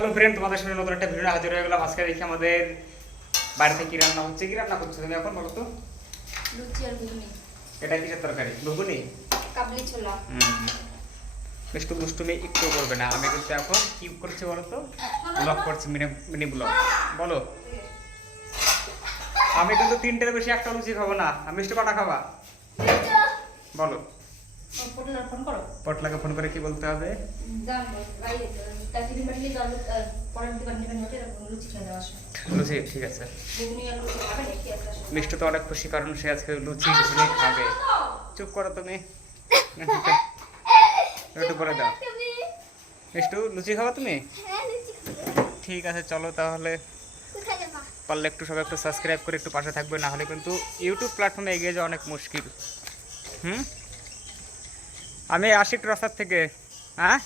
Hello friend তোমাদের সামনে নতুন একটা ভিডিও হাজির হয়ে গেলাম। আজকে দেখি আমাদের বাড়িতে কি রান্না হচ্ছে কি রান্না করছ তুমি এখন বলো তো? লুচি আর ঘুগনি। এটা কিসের তরকারি? ঘুগুনি? কাবলি ছোলা। দুষ্টুমি একটু করবে না। আমি কিন্তু এখন কি করছি বলো তো? ব্লগ করছি মিনি মিনি ব্লগ বলো। আমি কিন্তু তিনটের বেশি একটা লুচি খাব না। আমি মিষ্টি কটা খাবা? বলো। পটলাকে ফোন করে কি বলতে হবে? লুচি ঠিক আছে। মিষ্টি তো অনেক খুশি কারণ সে আজকে লুচি ঘুগনি খাবে। চুপ করো তুমি। একটু করে দাও। মিষ্টু লুচি খাবা তুমি? ঠিক আছে চলো তাহলে। পারলে একটু সবাই একটু সাবস্ক্রাইব করে একটু পাশে থাকবে না হলে কিন্তু ইউটিউব প্ল্যাটফর্মে এগিয়ে যাওয়া অনেক মুশকিল। হুম? আমি আশিক রসাদ থেকে হ্যাঁ?